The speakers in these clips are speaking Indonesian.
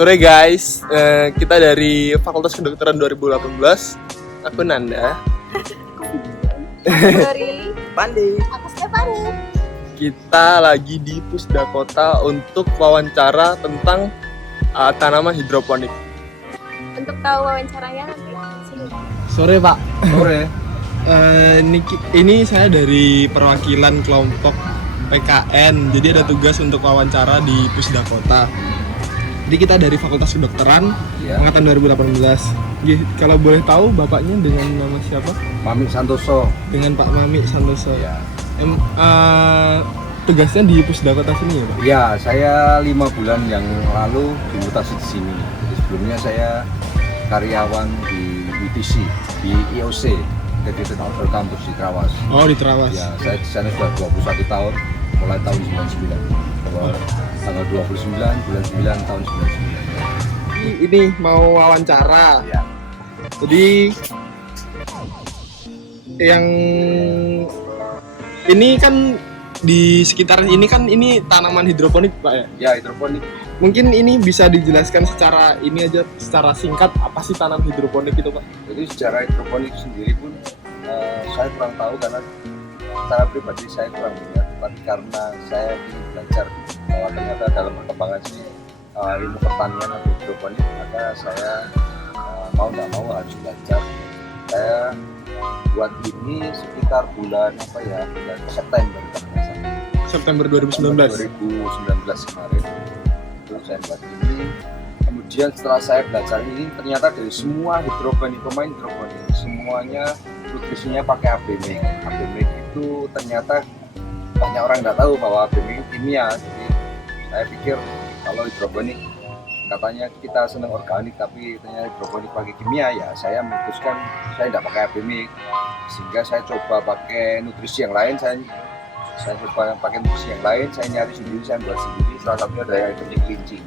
Sore guys, kita dari Fakultas Kedokteran 2018. Aku Nanda. Dari Pandi. aku Stefani. Kita lagi di Pusdakota untuk wawancara tentang tanaman hidroponik. Untuk tahu wawancaranya nanti sini. Sore Pak. Sore. Ini saya dari perwakilan kelompok PKN. Jadi ada tugas untuk wawancara di Pusdakota. Jadi kita dari Fakultas Kedokteran angkatan 2018. Kalau boleh tahu bapaknya dengan nama siapa? Mami Santoso. Dengan Pak Mami Santoso. Ya. Tugasnya di Pusdakota sini ya Pak? Ya, saya 5 bulan yang lalu dimutasi di sini. Jadi sebelumnya saya karyawan di UTC, di IOC, Integrated Outdoor Campus di Trawas. Oh, di Trawas. Ya, saya di sana sudah 21 tahun, mulai tahun 99. Tanggal 29 bulan 9 tahun 99. Ini mau wawancara. Ya. Jadi yang ini kan di sekitar ini kan ini tanaman hidroponik Pak ya. Ya, hidroponik. Mungkin ini bisa dijelaskan secara ini aja secara singkat apa sih tanaman hidroponik itu Pak? Jadi secara hidroponik sendiri pun saya kurang tahu karena secara pribadi saya kurang minat, tapi karena saya ingin belajar bahwa ternyata dalam perkembangan ilmu pertanian atau hidroponik, maka saya mau nggak mau harus belajar. Saya buat ini sekitar bulan bulan September September 2019. 2019 kemarin itu saya buat ini. Kemudian setelah saya belajar ini, ternyata dari semua pemain hidroponik semuanya nutrisinya pakai ABMIC. ABMIC itu ternyata banyak orang nggak tahu bahwa ABMIC itu kimia. Jadi saya pikir kalau hidroponik katanya kita senang organik, tapi ternyata hidroponik pakai kimia, ya saya memutuskan saya tidak pakai ABMIC, sehingga saya coba pakai nutrisi yang lain. Saya coba pakai nutrisi yang lain, saya nyari sendiri, saya buat sendiri. Salah satunya dari hidroponik kelinci.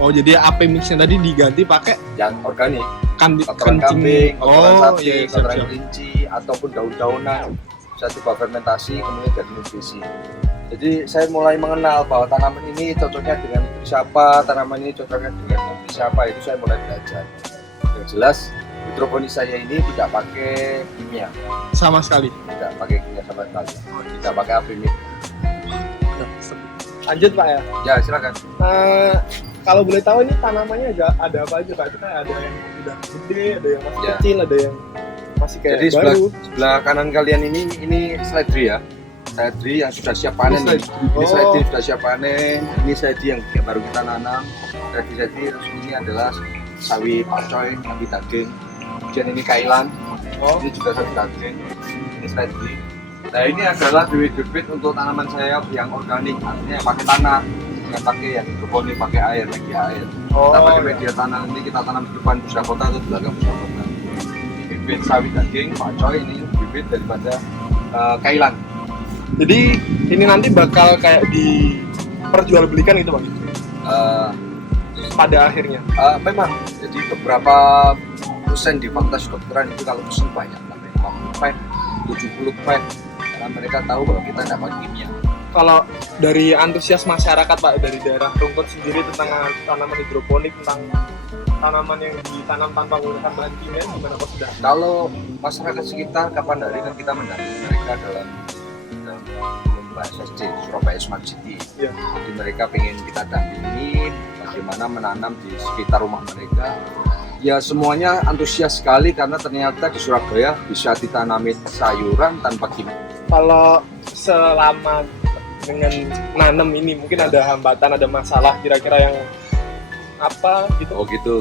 Oh, jadi AP mixnya tadi diganti pakai Yang organik, kotoran kencing. kambing, kotoran sapi, iya, kotoran siap. kelinci, ataupun daun-daunan. Saya coba fermentasi, kemudian jadi nutrisi. Jadi saya mulai mengenal bahwa tanaman ini cocoknya dengan nutrisi apa, tanaman ini cocoknya dengan nutrisi apa, itu saya mulai belajar. Yang jelas, hidroponik saya ini tidak pakai kimia, Sama sekali. tidak pakai kimia sama sekali, tidak pakai ABMIC. Lanjut Pak ya. Ya, silakan. Kalau boleh tahu ini tanamannya ada apa aja Pak? Itu kan ada yang udah gede, ada yang masih Ya. kecil, ada yang masih kayak Jadi baru. sebelah kanan kalian ini seledri ya. Seledri yang sudah siap panen nih. Ini Oh. seledri sudah siap panen. Ini seledri yang baru kita nanam. Seledri terus ini adalah sawi pacoy, sawi daging. Kemudian ini kailan. Oh. Ini juga sawi daging. Ini seledri. Nah, ini adalah bibit-bibit untuk tanaman saya yang organik, artinya yang pakai tanah, yang pakai yang hidroponik, pakai air, media air. Oh, Kita pakai iya. media tanah, ini kita tanam di depan Pusdakota atau di belakang Pusdakota. Bibit sawi daging, pacoy, ini bibit daripada kailan. Jadi ini nanti bakal kayak diperjualbelikan gitu Pak? Pada akhirnya. Memang, jadi beberapa dosen di Fakultas Kedokteran itu kalau pesen banyak, sampai 50 pek, 70 pek, karena mereka tahu bahwa kita tidak pakai kimia. Kalau dari antusias masyarakat Pak, dari daerah Rungkut sendiri tentang tanaman hidroponik, tentang tanaman yang ditanam tanpa menggunakan bahan kimia, gimana Pak sudah? Kalau masyarakat sekitar kapan hari kan kita mendampingi mereka dalam lomba SSC, Surabaya Smart City. Iya. Jadi mereka pengen kita dampingi bagaimana menanam di sekitar rumah mereka. Ya semuanya antusias sekali karena ternyata di Surabaya bisa ditanami sayuran tanpa kimia. Kalau selama dengan nanam ini mungkin ada hambatan, ada masalah kira-kira yang apa gitu? Oh gitu.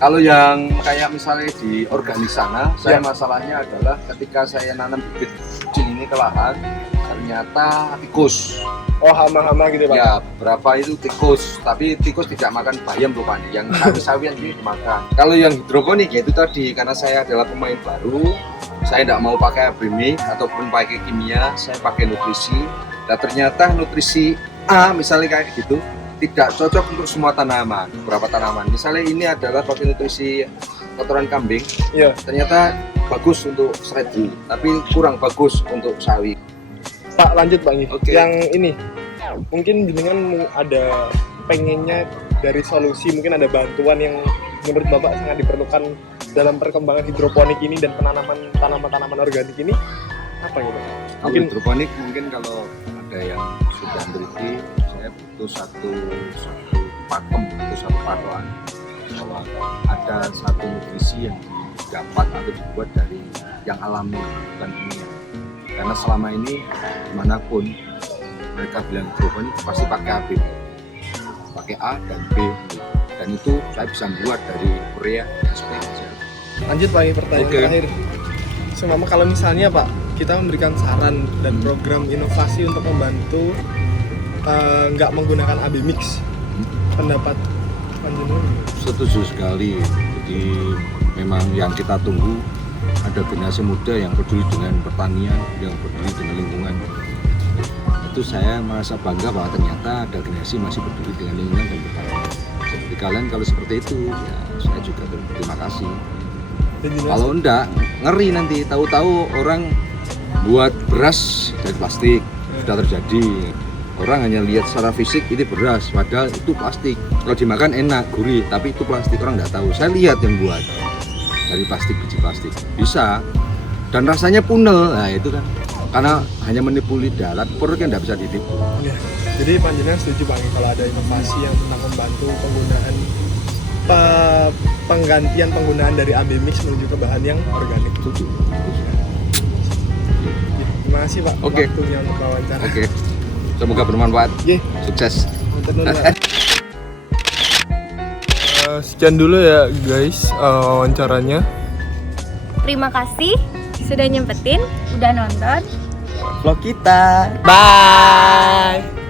Kalau yang kayak misalnya di organik sana, saya masalahnya adalah ketika saya nanam bibit kecil ini ke lahan, ternyata tikus. Oh, hama-hama gitu Pak? Ya, berapa itu tikus, tapi tikus tidak makan bayam rupanya, yang sawi-sawian ini dimakan. Kalau yang hidroponik ya itu tadi, karena saya adalah pemain baru, saya tidak mau pakai ABMIC ataupun pakai kimia, saya pakai nutrisi. Nah ternyata nutrisi A misalnya kayak gitu, tidak cocok untuk semua tanaman, beberapa tanaman. Misalnya ini adalah pakai nutrisi kotoran kambing, Iya. ternyata bagus untuk seledri, tapi kurang bagus untuk sawi. Pak lanjut Pak nih. Oke. Yang ini mungkin jenengan ada pengennya dari solusi, mungkin ada bantuan yang menurut Bapak sangat diperlukan dalam perkembangan hidroponik ini dan penanaman tanaman organik ini apa gitu? Kalau hidroponik mungkin kalau ada yang sudah meneliti, saya butuh satu pakem, butuh satu patokan bahwa ada satu nutrisi yang didapat atau dibuat dari yang alami, bukan kimia. Karena selama ini dimanapun mereka bilang hidroponik pasti pakai AB, pakai A dan B, dan itu saya bisa buat dari Korea, SP. Lanjut Pak, pertanyaan terakhir. Semama kalau misalnya Pak, kita memberikan saran dan program inovasi untuk membantu nggak menggunakan AB mix, pendapat panjenengan? Setuju sekali. Jadi memang yang kita tunggu ada generasi muda yang peduli dengan pertanian, yang peduli dengan lingkungan. Itu saya merasa bangga bahwa ternyata ada generasi masih peduli dengan lingkungan dan pertanian. Seperti kalian kalau seperti itu, ya saya juga berterima kasih. Kalau enggak, ngeri nanti. Tahu-tahu orang buat beras dari plastik, sudah terjadi. Orang hanya lihat secara fisik ini beras, padahal itu plastik. Kalau dimakan enak, gurih, tapi itu plastik, orang nggak tahu. Saya lihat yang buat dari plastik, biji plastik, bisa. Dan rasanya punel, nah itu kan. Karena hanya menipu lidah, perut kan nggak bisa ditipu. Ya, jadi panjenengan setuju Bang kalau ada inovasi yang tentang membantu penggunaan penggantian penggunaan dari AB mix menuju ke bahan yang organik. Setuju. Terima kasih Pak Oke. waktunya untuk wawancara. Oke, semoga bermanfaat. Sukses. Sekian dulu ya guys wawancaranya. Terima kasih sudah nyempetin, udah nonton Vlog kita. Bye.